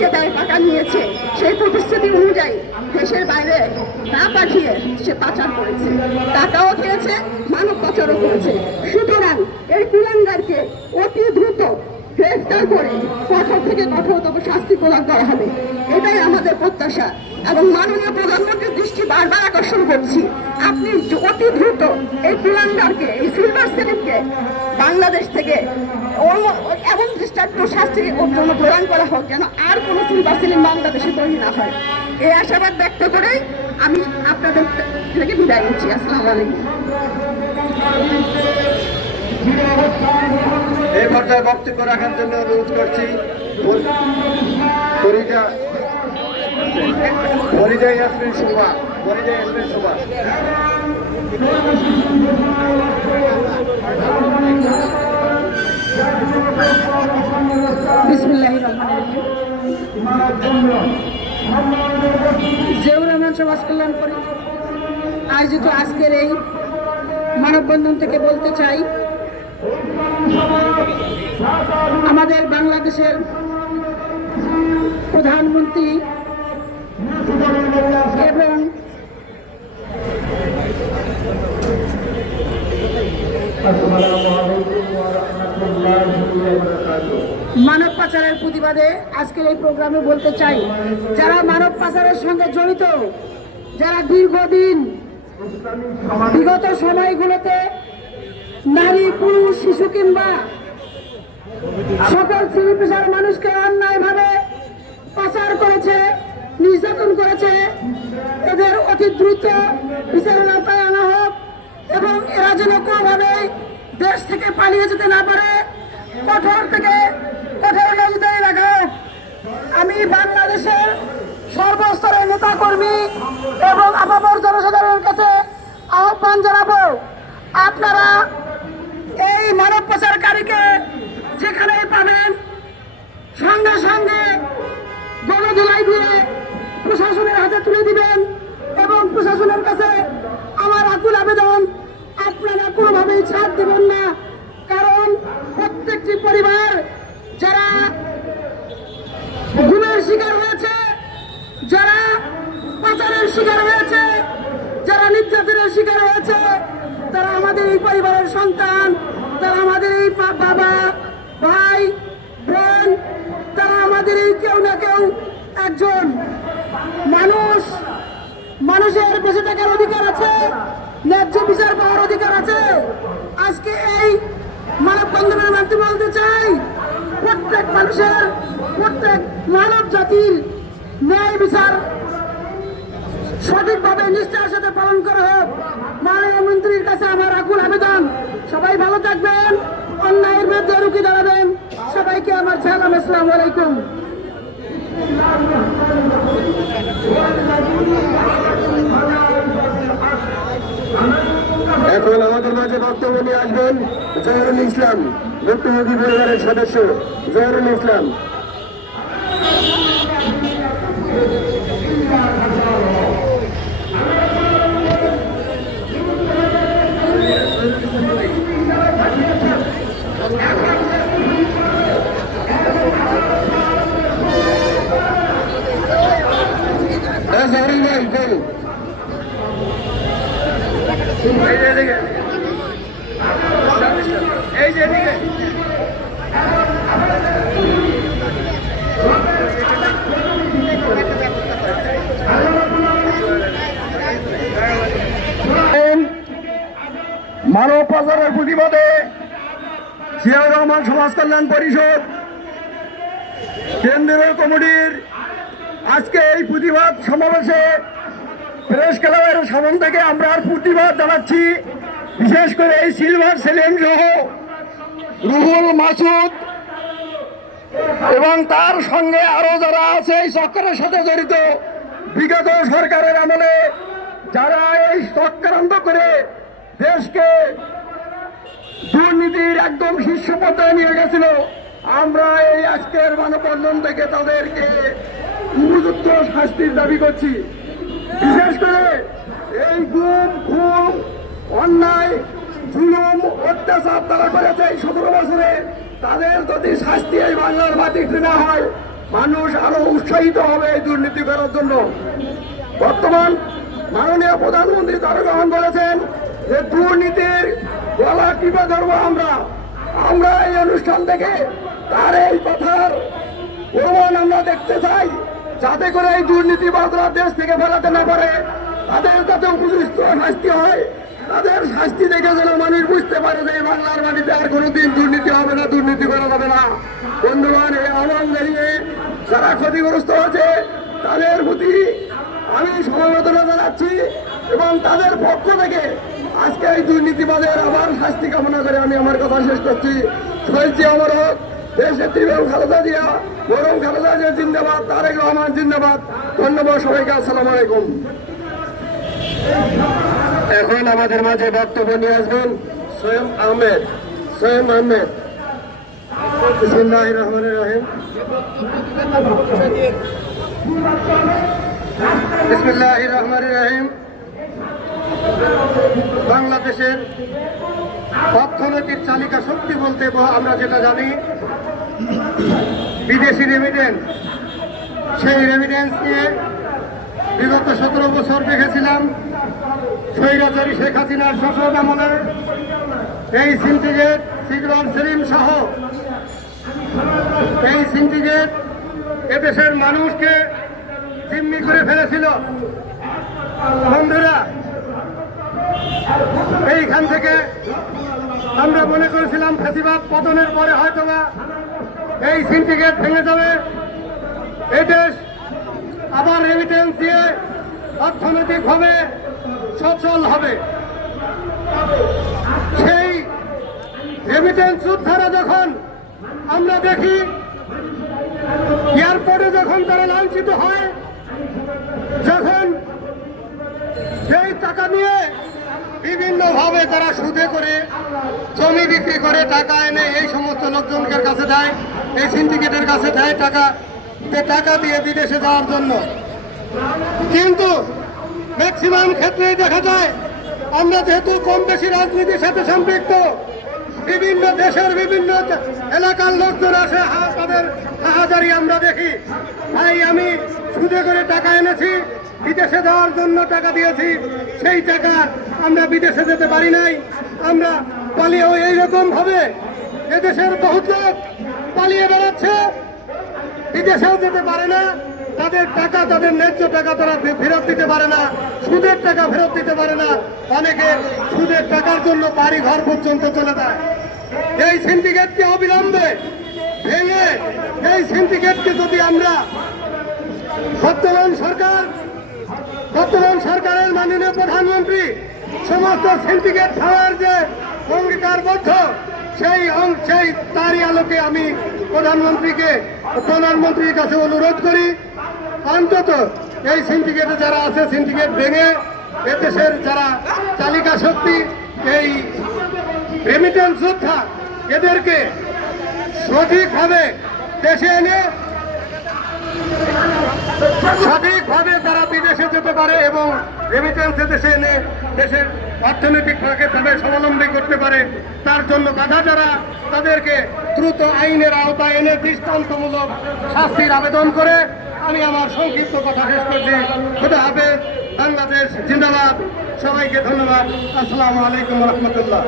দিয়ে দেয় টাকা নিয়েছে, সেই প্রতিশ্রুতি অনুযায়ী দেশের বাইরে না পাঠিয়ে সে পাচার করেছে, টাকাও খেয়েছে, মানব পাচারও করেছে। সুতরাং এই কুলাঙ্গারকে অতি দ্রুত গ্রেফতার করে কঠোর থেকে কঠোরতম শাস্তি প্রদান করা হবে, এটাই আমাদের প্রত্যাশা। এবং মাননীয় প্রধানমন্ত্রীর দৃষ্টি বারবার আকর্ষণ করছি, আপনি অতি দ্রুত এই কুলাঙ্গারকে, এই সিলভার সেলিমকে বাংলাদেশ থেকে এমন দৃষ্টান্ত শাস্তি ওর জন্য প্রদান করা হোক যেন আর কোনো সিলভার সেলিম বাংলাদেশে তৈরি না হয়। এই আশাবাদ ব্যক্ত করেই আমি আপনাদের থেকে বিদায় নিচ্ছি। আসসালামু আলাইকুম। এই পর্যায়ে বক্তব্য রাখার জন্য অনুরোধ করছি ফরিদা ইয়াসমিন শোভা। বিসমিল্লাহির রহমানির রহিম। জিয়াউর রহমান সমাজ কল্যাণ পরিষদ আয়োজিত আজকের এই মানববন্ধন থেকে বলতে চাই, আমাদের বাংলাদেশের প্রধানমন্ত্রী এবং মানব পাচারের প্রতিবাদে আজকের এই প্রোগ্রামে বলতে চাই, যারা মানব পাচারের সঙ্গে জড়িত, যারা দীর্ঘদিন বিগত সময়গুলোতে নারী, পুরুষ, শিশু কিংবা সকল শ্রেণী পেশার মানুষকে অন্যায়ভাবে পাচার করেছে, নির্যাতন করেছে, এদের অতি দ্রুত বিচারের আওতায় আনা হোক এবং এরা যেন কোনোভাবে দেশ থেকে পালিয়ে যেতে না পারে, কঠোর থেকে কঠোর নজরদারি রাখা হোক। আমি বাংলাদেশের সর্বস্তরের নেতাকর্মী এবং আপামর জনসাধারণের কাছে আহ্বান জানাবো, আপনারা এই মানব পাচারকারীকে যেখানেই পাবেন সঙ্গে সঙ্গে গণধুলাই দিয়ে প্রশাসনের হাতে তুলে দিবেন এবং প্রশাসনের কাছে আমার আকুল আবেদন, আপনারা কোনোভাবেই ছাড় দেবেন না। কারণ প্রত্যেকটি পরিবার যারা গুমের শিকার হয়েছে, যারা পাচারের শিকার হয়েছে, যারা নির্যাতনের শিকার হয়েছে, তারা আমাদের এই পরিবারের সন্তান, তারা আমাদের এই বাবা, ভাই, বোন, তারা আমাদের এই কেউ না কেউ একজন মানুষ। মানুষের বেঁচে থাকার অধিকার আছে, ন্যায্য বিচার পাওয়ার অধিকার আছে। আজকে এই মানববন্ধনের মাধ্যমে বলতে চাই, প্রত্যেক মানুষের, প্রত্যেক মানব জাতির ন্যায় বিচার সঠিকভাবে নিষ্ঠার সাথে পালন করা হোক। মাননীয় মন্ত্রীর কাছে আমার আকুল আবেদন, সবাই ভালো থাকবেন, অন্যায়ের বিরুদ্ধে রুখে দাঁড়াবেন। সবাইকে আমার সালাম, আসসালামু আলাইকুম। এখন আমাদের মাঝে বক্তব্য নিয়ে আসবেন জহরুল ইসলাম, ভুক্তভোগী পরিবারের সদস্য জহরুল ইসলাম। জহরুল ভাই বলুন। এই যে মানব পাচারের প্রতিবাদে জিয়াউর রহমান সমাজ কল্যাণ পরিষদ কেন্দ্রীয় কমিটির আজকে এই প্রতিবাদ সমাবেশে প্রেস ক্লাবের সামনে থেকে আমরা প্রতিবাদ জানাচ্ছি। বিশেষ করে এই সিলভার সেলিম সহ রুহুল মাসুদ এবং তার সঙ্গে আরো যারা আছে এই চক্রের সাথে জড়িত, বিগত সরকারের আমলে যারা এই চক্রান্ত করে দেশকে দুর্নীতির একদম শীর্ষ পর্যায়ে নিয়ে গেছিল, আমরা এই আজকের মানববন্ধন থেকে তাদেরকে উপযুক্ত শাস্তির দাবি করছি। বিশেষ করে এই গুম, খুন, অন্যায়, জুলুম, অত্যাচার তারা করেছে এই 17 বছরে, তাদের যদি শাস্তি এই বাংলার মাটিতে না হয় মানুষ আরো উৎসাহিত হবে এই দুর্নীতি করার জন্য। বর্তমান মাননীয় প্রধানমন্ত্রী তারেক রহমান বলেছেন যে দুর্নীতির গলা টিপে ধরবো আমরা এই অনুষ্ঠান থেকে তার এই কথার প্রমাণ আমরা দেখতে চাই, যাতে করে এই দুর্নীতিবাদরা দেশ থেকে ফেরাতে না পারে, তাদের যাতে উপযুক্ত শাস্তি হয়, তাদের শাস্তি দেখে যেন মানুষ বুঝতে পারে যে এই বাংলার মাটিতে আর কোনোদিন দুর্নীতি হবে না, দুর্নীতি করা যাবে না। বন্ধুগণ, এই আহ্বান জানিয়ে যারা ক্ষতিগ্রস্ত হয়েছে তাদের প্রতি আমি সমবেদনা জানাচ্ছি এবং তাদের পক্ষ থেকে আজকে এই দুর্নীতিবাদের আবার শাস্তি কামনা করে আমি আমার কথা শেষ করছি। শহীদ জিয়া অমর, দেশের বেগম খালেদা জিয়া, মরহুম খালেদা জিয়া জিন্দাবাদ, তারেক রহমান জিন্দাবাদ। ধন্যবাদ সবাইকে, আসসালামু আলাইকুম। এখন আমাদের মাঝে বক্তব্য নিয়ে আসবেন সৈয়দ আহমেদ। বিসমিল্লাহির রহমানির রহিম। বিসমিল্লাহির রহমানির রহিম। বাংলাদেশের অর্থনৈতিক চালিকা শক্তি বলতে আমরা যেটা জানি বিদেশি রেমিটেন্স। সেই রেমিটেন্স নিয়ে বিগত 17 বছর দেখেছিলাম স্বৈরাচারী শেখ হাসিনার শাসন আমলে এই সিন্ডিকেট সিলভার সেলিম সহ এই সিন্ডিকেট এদেশের মানুষকে জিম্মি করে ফেলেছিল। বন্ধুরা, এইখান থেকে আমরা মনে করেছিলাম ফ্যাসিবাদ পতনের পরে হয়তোবা এই সিন্ডিকেট ভেঙে যাবে, এই দেশ আবার রেমিটেন্স দিয়ে অর্থনৈতিকভাবে সচল হবে। সেই রেমিটেন্স যোদ্ধারা যখন আমরা দেখি এয়ারপোর্টে যখন তারা লাঞ্ছিত হয়, যখন সেই টাকা নিয়ে বিভিন্নভাবে তারা সুদে করে জমি বিক্রি করে টাকা এনে এই সমস্ত লোকজনদের কাছে দেয়, এই সিন্ডিকেটের কাছে দেয় টাকা দিয়ে বিদেশে যাওয়ার জন্য। কিন্তু ম্যাক্সিমাম ক্ষেত্রেই দেখা যায় আমরা যেহেতু কম বেশি রাজনীতির সাথে সম্পৃক্ত, বিভিন্ন দেশের বিভিন্ন এলাকার লোকজন আসে, তাদের হাহাজারি আমরা দেখি। ভাই, আমি সুদে করে টাকা এনেছি, বিদেশে যাওয়ার জন্য টাকা দিয়েছি, সেই টাকা আমরা বিদেশে যেতে পারি নাই, আমরা পালিয়েও এইরকম ভাবে এদেশের বহুত লোক পালিয়ে বেড়াচ্ছে, বিদেশেও যেতে পারে না, তাদের টাকা, তাদের ন্যায্য টাকা তারা ফেরত দিতে পারে না, সুদের টাকা ফেরত দিতে পারে না, অনেকে সুদের টাকার জন্য বাড়ি ঘর পর্যন্ত চলে যায়। এই সিন্ডিকেটকে অবিলম্বে ভেঙে এই সিন্ডিকেটকে যদি আমরা বর্তমান সরকারের মাননীয় প্রধানমন্ত্রী সমস্ত সিন্ডিকেট খাওয়ার যে অঙ্গীকারবদ্ধ, সেই তারই আলোকে আমি প্রধানমন্ত্রীর কাছে অনুরোধ করি, অন্তত এই সিন্ডিকেটে যারা আছে সিন্ডিকেট ভেঙে এদেশের যারা চালিকা শক্তি, এই রেমিটেন্স যোদ্ধা, এদেরকে সঠিকভাবে দেশে এনে সঠিকভাবে তারা বিদেশে যেতে পারে এবং রেমিটেন্সে দেশে এনে দেশের অর্থনৈতিকভাবে তাদের স্বাবলম্বী করতে পারে। তার জন্য বাধা যারা, তাদেরকে দ্রুত আইনের আওতায় এনে দৃষ্টান্তমূলক শাস্তির আবেদন করে আমি আমার সংক্ষিপ্ত কথা শেষ করছি। খোদা হাফেজ। বাংলাদেশ জিন্দাবাদ। সবাইকে ধন্যবাদ। আসসালামু আলাইকুম রহমতুল্লাহ।